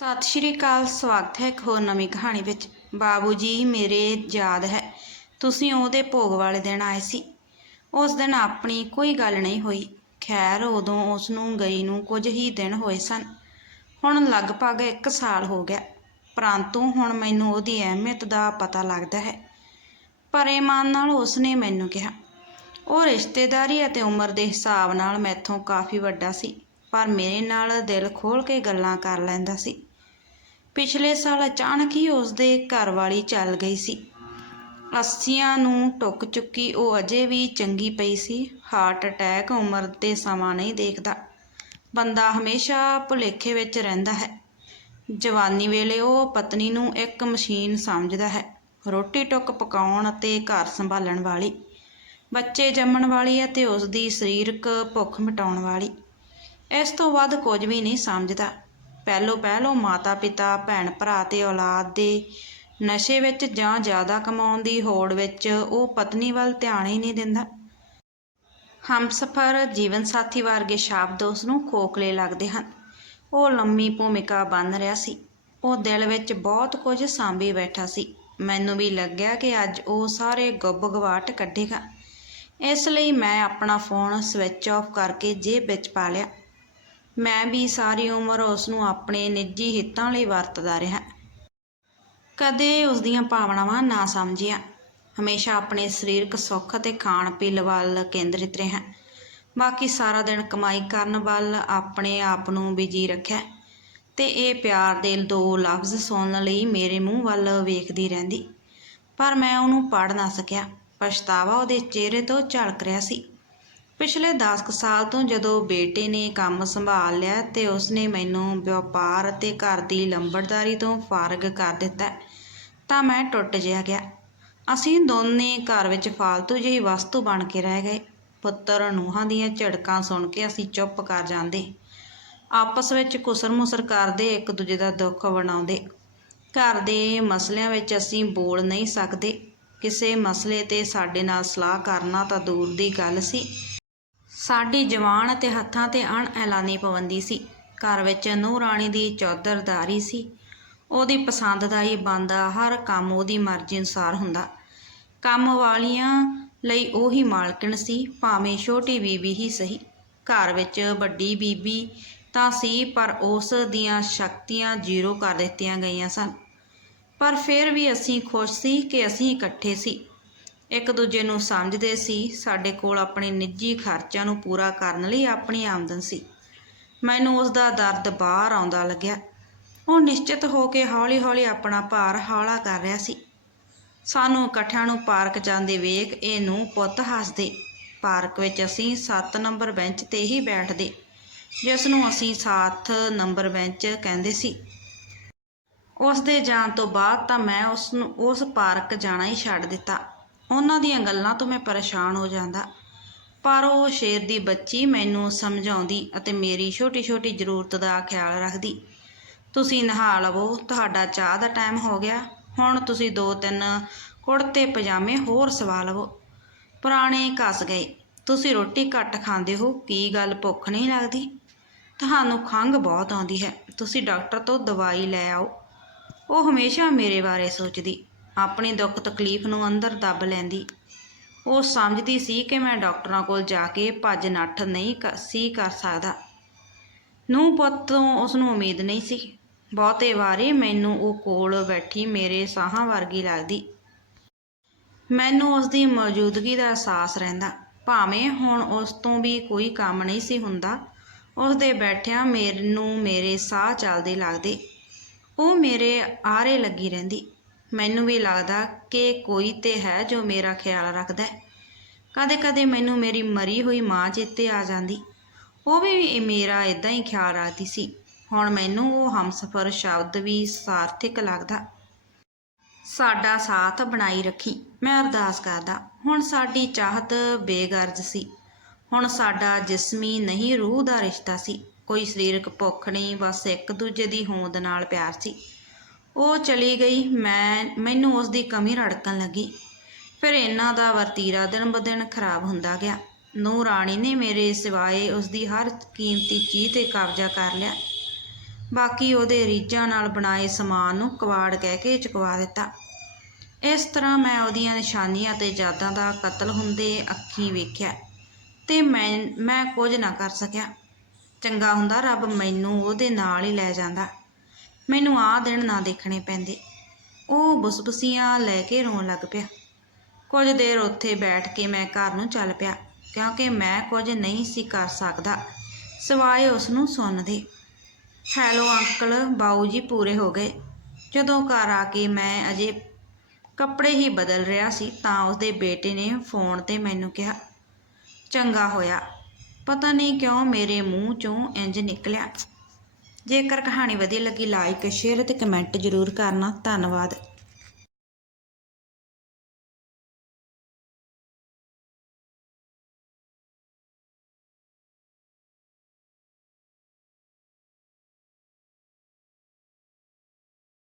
ਸਤਿ ਸ਼੍ਰੀ ਅਕਾਲ, ਸਵਾਗਤ ਹੈ ਇੱਕ ਹੋਰ ਨਵੀਂ ਕਹਾਣੀ ਵਿੱਚ। ਬਾਬੂ ਜੀ ਮੇਰੇ ਯਾਦ ਹੈ। ਤੁਸੀਂ ਉਹਦੇ ਭੋਗ ਵਾਲੇ ਦਿਨ ਆਏ ਸੀ। ਉਸ ਦਿਨ ਆਪਣੀ ਕੋਈ ਗੱਲ ਨਹੀਂ ਹੋਈ। ਖੈਰ, ਉਦੋਂ ਉਸ ਨੂੰ ਗਈ ਨੂੰ ਕੁਝ ਹੀ ਦਿਨ ਹੋਏ ਸਨ। ਹੁਣ ਲਗਭਗ 1 ਸਾਲ ਹੋ ਗਿਆ। ਪਰੰਤੂ ਹੁਣ ਮੈਨੂੰ ਉਹਦੀ ਅਹਿਮੀਅਤ ਦਾ ਪਤਾ ਲੱਗਦਾ ਹੈ। ਪਰ ਇਮਾਨ ਨਾਲ ਉਸਨੇ ਮੈਨੂੰ ਕਿਹਾ। ਉਹ ਰਿਸ਼ਤੇਦਾਰੀ ਅਤੇ ਉਮਰ ਦੇ ਹਿਸਾਬ ਨਾਲ ਮੈਥੋਂ ਕਾਫੀ ਵੱਡਾ ਸੀ, ਪਰ ਮੇਰੇ ਨਾਲ ਦਿਲ ਖੋਲ ਕੇ ਗੱਲਾਂ ਕਰ ਲੈਂਦਾ ਸੀ। ਪਿਛਲੇ ਸਾਲ ਅਚਾਨਕ ਹੀ ਉਸਦੇ ਘਰ ਵਾਲੀ ਚੱਲ ਗਈ ਸੀ। ਅੱਸੀਆਂ ਨੂੰ ਟੁੱਕ ਚੁੱਕੀ ਉਹ ਅਜੇ ਵੀ ਚੰਗੀ ਪਈ ਸੀ। ਹਾਰਟ ਅਟੈਕ ਉਮਰ ਤੇ ਸਮਾਂ ਨਹੀਂ ਦੇਖਦਾ। ਬੰਦਾ ਹਮੇਸ਼ਾ ਭੁਲੇਖੇ ਵਿੱਚ ਰਹਿੰਦਾ ਹੈ। ਜਵਾਨੀ ਵੇਲੇ ਉਹ ਪਤਨੀ ਨੂੰ ਇੱਕ ਮਸ਼ੀਨ ਸਮਝਦਾ ਹੈ। ਰੋਟੀ ਟੁੱਕ ਪਕਾਉਣ ਅਤੇ ਘਰ ਸੰਭਾਲਣ ਵਾਲੀ। ਬੱਚੇ ਜੰਮਣ ਵਾਲੀ ਅਤੇ ਉਸ ਦੀ ਸਰੀਰਕ ਭੁੱਖ ਮਿਟਾਉਣ ਵਾਲੀ। ਇਸ ਤੋਂ ਵੱਧ ਕੁਝ ਵੀ ਨਹੀਂ ਸਮਝਦਾ। ਪਹਿਲੋ ਪਹਿਲੋ ਮਾਤਾ ਪਿਤਾ, ਭੈਣ ਭਰਾ ਤੇ ਔਲਾਦ ਦੇ ਨਸ਼ੇ ਵਿੱਚ ਜਾਂ ਜ਼ਿਆਦਾ ਕਮਾਉਣ ਦੀ ਹੋੜ ਵਿੱਚ ਉਹ ਪਤਨੀ ਵੱਲ ਧਿਆਨ ਹੀ ਨਹੀਂ ਦਿੰਦਾ। ਹਮਸਫਰ ਜੀਵਨ ਸਾਥੀ ਵਰਗੇ ਸ਼ਬਦ ਉਸ ਨੂੰ ਖੋਖਲੇ ਲੱਗਦੇ ਹਨ। ਉਹ ਲੰਮੀ ਭੂਮਿਕਾ ਬਣ ਰਿਹਾ ਸੀ। ਉਹ ਦਿਲ ਵਿੱਚ ਬਹੁਤ ਕੁਝ ਸਾਂਭੀ ਬੈਠਾ ਸੀ। ਮੈਨੂੰ ਵੀ ਲੱਗਿਆ ਕਿ ਅੱਜ ਉਹ ਸਾਰੇ ਗੁੱਬ ਗਵਾਟ ਕੱਢੇਗਾ। ਇਸ ਲਈ ਮੈਂ ਆਪਣਾ ਫੋਨ ਸਵਿਚ ਆਫ ਕਰਕੇ ਜੇਬ ਵਿੱਚ ਪਾ ਲਿਆ। ਮੈਂ ਵੀ ਸਾਰੀ ਉਮਰ ਉਸ ਨੂੰ ਆਪਣੇ ਨਿੱਜੀ ਹਿੱਤਾਂ ਲਈ ਵਰਤਦਾ ਰਿਹਾ। ਕਦੇ ਉਸ ਦੀਆਂ ਭਾਵਨਾਵਾਂ ਨਾ ਸਮਝੀਆਂ। ਹਮੇਸ਼ਾ ਆਪਣੇ ਸਰੀਰਕ ਸੁੱਖ ਅਤੇ ਖਾਣ ਪੀਣ ਵੱਲ ਕੇਂਦਰਿਤ ਰਿਹਾ। ਬਾਕੀ ਸਾਰਾ ਦਿਨ ਕਮਾਈ ਕਰਨ ਵੱਲ ਆਪਣੇ ਆਪ ਨੂੰ ਬਿਜ਼ੀ ਰੱਖਿਆ ਤੇ ਇਹ ਪਿਆਰ ਦੇ ਦੋ ਲਫ਼ਜ਼ ਸੁਣਨ ਲਈ ਮੇਰੇ ਮੂੰਹ ਵੱਲ ਵੇਖਦੀ ਰਹਿੰਦੀ। ਪਰ ਮੈਂ ਉਹਨੂੰ ਪੜ੍ਹ ਨਾ ਸਕਿਆ। ਪਛਤਾਵਾ ਉਹਦੇ ਚਿਹਰੇ ਤੋਂ ਝਲਕ ਰਿਹਾ ਸੀ। ਪਿਛਲੇ 10 ਕੁ ਸਾਲ ਤੋਂ ਜਦੋਂ ਬੇਟੇ ਨੇ ਕੰਮ ਸੰਭਾਲ ਲਿਆ ਤੇ ਉਸਨੇ ਮੈਨੂੰ ਵਪਾਰ ਅਤੇ ਘਰ ਦੀ ਲੰਬੜਦਾਰੀ ਤੋਂ ਫਾਰਗ ਕਰ ਦਿੱਤਾ, ਤਾਂ ਮੈਂ ਟੁੱਟ ਜਿਹਾ ਗਿਆ। ਅਸੀਂ ਦੋਨੇ ਘਰ ਵਿੱਚ ਫਾਲਤੂ ਜਿਹੀ ਵਸਤੂ ਬਣ ਕੇ ਰਹਿ ਗਏ। ਪੁੱਤਰ ਨੂੰਹਾਂ ਦੀਆਂ ਝੜਕਾਂ ਸੁਣ ਕੇ ਅਸੀਂ ਚੁੱਪ ਕਰ ਜਾਂਦੇ। ਆਪਸ ਵਿੱਚ ਕੁਸਰ-ਮੁਸਰ ਕਰਦੇ ਇੱਕ ਦੂਜੇ ਦਾ ਦੁੱਖ ਵੰਡਾਉਂਦੇ। ਘਰ ਦੇ ਮਸਲਿਆਂ ਵਿੱਚ ਅਸੀਂ ਬੋਲ ਨਹੀਂ ਸਕਦੇ। ਕਿਸੇ ਮਸਲੇ ਤੇ ਸਾਡੇ ਨਾਲ ਸਲਾਹ ਕਰਨਾ ਤਾਂ ਦੂਰ ਦੀ ਗੱਲ ਸੀ। ਸਾਡੀ ਜਵਾਨ ਅਤੇ ਹੱਥਾਂ ਤੇ ਅਣ ਐਲਾਨੀ ਪਾਬੰਦੀ ਸੀ। ਘਰ ਵਿੱਚ ਨੂੰਹ ਰਾਣੀ ਦੀ ਚੌਧਰਦਾਰੀ ਸੀ। ਉਹਦੀ ਪਸੰਦ ਦਾ ਹੀ ਬੰਦਾ ਹਰ ਕੰਮ ਉਹਦੀ ਮਰਜ਼ੀ ਅਨੁਸਾਰ ਹੁੰਦਾ। ਕੰਮ ਵਾਲੀਆਂ ਲਈ ਉਹੀ ਮਾਲਕਣ ਸੀ, ਭਾਵੇਂ ਛੋਟੀ ਬੀਬੀ ਹੀ ਸਹੀ। ਘਰ ਵਿੱਚ ਵੱਡੀ ਬੀਬੀ ਤਾਂ ਸੀ, ਪਰ ਉਸ ਦੀਆਂ ਸ਼ਕਤੀਆਂ ਜ਼ੀਰੋ ਕਰ ਦਿੱਤੀਆਂ ਗਈਆਂ ਸਨ। ਪਰ ਫਿਰ ਵੀ ਅਸੀਂ ਖੁਸ਼ ਸੀ ਕਿ ਅਸੀਂ ਇਕੱਠੇ ਸੀ। ਇੱਕ ਦੂਜੇ ਨੂੰ ਸਮਝਦੇ ਸੀ, ਸਾਡੇ ਕੋਲ ਆਪਣੇ ਨਿੱਜੀ ਖਰਚਿਆਂ ਨੂੰ ਪੂਰਾ ਕਰਨ ਲਈ ਆਪਣੀ ਆਮਦਨ ਸੀ। ਮੈਨੂੰ ਉਸ ਦਾ ਦਰਦ ਬਾਹਰ ਆਉਂਦਾ ਲੱਗਿਆ। ਉਹ ਨਿਸ਼ਚਿਤ ਹੋ ਕੇ ਹੌਲੀ-ਹੌਲੀ ਆਪਣਾ ਭਾਰ ਹੌਲਾ ਕਰ ਰਿਹਾ ਸੀ। ਸਾਨੂੰ ਇਕੱਠਿਆਂ ਨੂੰ ਪਾਰਕ ਜਾਂਦੇ ਵੇਖ ਇਹ ਨੂੰ ਪੁੱਤ ਹੱਸਦੇ। ਪਾਰਕ ਵਿੱਚ ਅਸੀਂ 7 ਨੰਬਰ ਬੈਂਚ ਤੇ ਹੀ ਬੈਠਦੇ, ਜਿਸ ਨੂੰ ਅਸੀਂ 7 ਨੰਬਰ ਬੈਂਚ ਕਹਿੰਦੇ ਸੀ। ਉਸ ਦੇ ਜਾਣ ਤੋਂ ਬਾਅਦ ਤਾਂ ਮੈਂ ਉਸ ਨੂੰ ਉਸ ਪਾਰਕ ਜਾਣਾ ਹੀ ਛੱਡ ਦਿੱਤਾ। ਉਹਨਾਂ ਦੀਆਂ ਗੱਲਾਂ ਤੋਂ ਮੈਂ ਪਰੇਸ਼ਾਨ ਹੋ ਜਾਂਦਾ। ਪਰ ਉਹ ਸ਼ੇਰ ਦੀ ਬੱਚੀ ਮੈਨੂੰ ਸਮਝਾਉਂਦੀ ਅਤੇ ਮੇਰੀ ਛੋਟੀ-ਛੋਟੀ ਜ਼ਰੂਰਤ ਦਾ ਖਿਆਲ ਰੱਖਦੀ। ਤੁਸੀਂ ਨਹਾ ਲਵੋ, ਤੁਹਾਡਾ ਚਾਹ ਦਾ ਟਾਈਮ ਹੋ ਗਿਆ। ਹੁਣ ਤੁਸੀਂ ਦੋ ਤਿੰਨ ਕੁੜਤੇ, ਪਜਾਮੇ ਹੋਰ ਸਵਾ ਲਵੋ। ਪੁਰਾਣੇ ਕੱਸ ਗਏ। ਤੁਸੀਂ ਰੋਟੀ ਘੱਟ ਖਾਂਦੇ ਹੋ, ਕੀ ਗੱਲ ਭੁੱਖ ਨਹੀਂ ਲੱਗਦੀ? ਤੁਹਾਨੂੰ ਖੰਘ ਬਹੁਤ ਆਉਂਦੀ ਹੈ। ਤੁਸੀਂ ਡਾਕਟਰ ਤੋਂ ਦਵਾਈ ਲੈ ਆਓ। ਉਹ ਹਮੇਸ਼ਾ ਮੇਰੇ ਬਾਰੇ ਸੋਚਦੀ। ਆਪਣੀ ਦੁੱਖ ਤਕਲੀਫ ਨੂੰ ਅੰਦਰ ਦੱਬ ਲੈਂਦੀ। ਉਹ ਸਮਝਦੀ ਸੀ ਕਿ ਮੈਂ ਡਾਕਟਰਾਂ ਕੋਲ ਜਾ ਕੇ ਭੱਜ ਨੱਠ ਨਹੀਂ ਕ- ਸੀ ਕਰ ਸਕਦਾ। ਨੂੰ ਪੁੱਤ ਤੋਂ ਉਸ ਨੂੰ ਉਮੀਦ ਨਹੀਂ ਸੀ। ਬਹੁਤੇ ਵਾਰੀ ਮੈਨੂੰ ਉਹ ਕੋਲ ਬੈਠੀ ਮੇਰੇ ਸਾਹਾਂ ਵਰਗੀ ਲੱਗਦੀ। ਮੈਨੂੰ ਉਸ ਦੀ ਮੌਜੂਦਗੀ ਦਾ ਅਹਿਸਾਸ ਰਹਿੰਦਾ। ਭਾਵੇਂ ਹੁਣ ਉਸ ਤੋਂ ਵੀ ਕੋਈ ਕੰਮ ਨਹੀਂ ਸੀ ਹੁੰਦਾ ਉਸ ਦੇ ਬੈਠਿਆਂ ਮੈਨੂੰ ਮੇਰੇ ਸਾਹ ਚੱਲਦੇ ਲੱਗਦੇ। ਉਹ ਮੇਰੇ ਆਰੇ ਲੱਗੀ ਰਹਿੰਦੀ। ਮੈਨੂੰ ਵੀ ਲੱਗਦਾ ਕਿ ਕੋਈ ਤੇ ਹੈ ਜੋ ਮੇਰਾ ਖਿਆਲ ਰੱਖਦਾ ਹੈ। ਕਦੇ-ਕਦੇ ਮੈਨੂੰ ਮੇਰੀ ਮਰੀ ਹੋਈ ਮਾਂ ਚੇਤੇ ਆ ਜਾਂਦੀ। ਉਹ ਵੀ ਮੇਰਾ ਇਦਾਂ ਹੀ ਖਿਆਲ ਰੱਖਦੀ ਸੀ। ਹੁਣ ਮੈਨੂੰ ਉਹ ਹਮਸਫਰ ਸ਼ਬਦ ਵੀ ਸਾਰਥਿਕ ਲੱਗਦਾ। ਸਾਡਾ ਸਾਥ ਬਣਾਈ ਰੱਖੀ, ਮੈਂ ਅਰਦਾਸ ਕਰਦਾ। ਹੁਣ ਸਾਡੀ ਚਾਹਤ ਬੇਗਰਜ਼ ਸੀ। ਹੁਣ ਸਾਡਾ ਜਿਸਮੀ ਨਹੀਂ ਰੂਹ ਦਾ ਰਿਸ਼ਤਾ ਸੀ। ਕੋਈ ਸਰੀਰਕ ਭੁੱਖ ਨਹੀਂ, ਬਸ ਇੱਕ ਦੂਜੇ ਦੀ ਹੋਂਦ ਨਾਲ ਪਿਆਰ ਸੀ। ਉਹ ਚਲੀ ਗਈ। ਮੈਂ, ਮੈਨੂੰ ਉਸ ਦੀ ਕਮੀ ਰੜਕਣ ਲੱਗੀ। ਫਿਰ ਇਹਨਾਂ ਦਾ ਵਰਤੀਰਾ ਦਿਨ ਬ ਦਿਨ ਖਰਾਬ ਹੁੰਦਾ ਗਿਆ। ਨੂੰ ਰਾਣੀ ਨੇ ਮੇਰੇ ਸਿਵਾਏ ਉਸ ਦੀ ਹਰ ਕੀਮਤੀ ਚੀਜ਼ ਤੇ ਕਬਜ਼ਾ ਕਰ ਲਿਆ। ਬਾਕੀ ਉਹਦੇ ਰੀਝਾਂ ਨਾਲ ਬਣਾਏ ਸਮਾਨ ਨੂੰ ਕਵਾੜ ਕਹਿ ਕੇ ਚੁਕਵਾ ਦਿੱਤਾ। ਇਸ ਤਰ੍ਹਾਂ ਮੈਂ ਉਹਦੀਆਂ ਨਿਸ਼ਾਨੀਆਂ ਤੇ ਯਾਦਾਂ ਦਾ ਕਤਲ ਹੁੰਦੇ ਅੱਖੀਂ ਵੇਖਿਆ ਤੇ ਮੈਂ ਮੈਂ ਕੁਝ ਨਾ ਕਰ ਸਕਿਆ। ਚੰਗਾ ਹੁੰਦਾ ਰੱਬ ਮੈਨੂੰ ਉਹਦੇ ਨਾਲ ਹੀ ਲੈ ਜਾਂਦਾ। ਮੈਨੂੰ ਆਹ ਦਿਨ ਨਾ ਦੇਖਣੇ ਪੈਂਦੇ। ਉਹ ਬੁਸਬੁਸੀਆਂ ਲੈ ਕੇ ਰੋਣ ਲੱਗ ਪਿਆ। ਕੁਝ ਦੇਰ ਉੱਥੇ ਬੈਠ ਕੇ ਮੈਂ ਘਰ ਨੂੰ ਚੱਲ ਪਿਆ, ਕਿਉਂਕਿ ਮੈਂ ਕੁਝ ਨਹੀਂ ਸੀ ਕਰ ਸਕਦਾ। ਸਿਵਾਏ ਉਸ ਨੂੰ ਸੁਣਨ ਦੇ। ਹੈਲੋ ਅੰਕਲ, ਬਾਊ ਜੀ ਪੂਰੇ ਹੋ ਗਏ। ਜਦੋਂ ਘਰ ਆ ਕੇ ਮੈਂ ਅਜੇ ਕੱਪੜੇ ਹੀ ਬਦਲ ਰਿਹਾ ਸੀ, ਤਾਂ ਉਸਦੇ ਬੇਟੇ ਨੇ ਫੋਨ ਤੇ ਮੈਨੂੰ ਕਿਹਾ, ਚੰਗਾ ਹੋਇਆ। ਪਤਾ ਨਹੀਂ ਕਿਉਂ ਮੇਰੇ ਮੂੰਹ ਚੋਂ ਇੰਜ ਨਿਕਲਿਆ। ਜੇਕਰ ਕਹਾਣੀ ਵਧੀਆ ਲੱਗੀ ਲਾਈਕ ਸ਼ੇਅਰ ਅਤੇ ਕਮੈਂਟ ਜ਼ਰੂਰ ਕਰਨਾ। ਧੰਨਵਾਦ।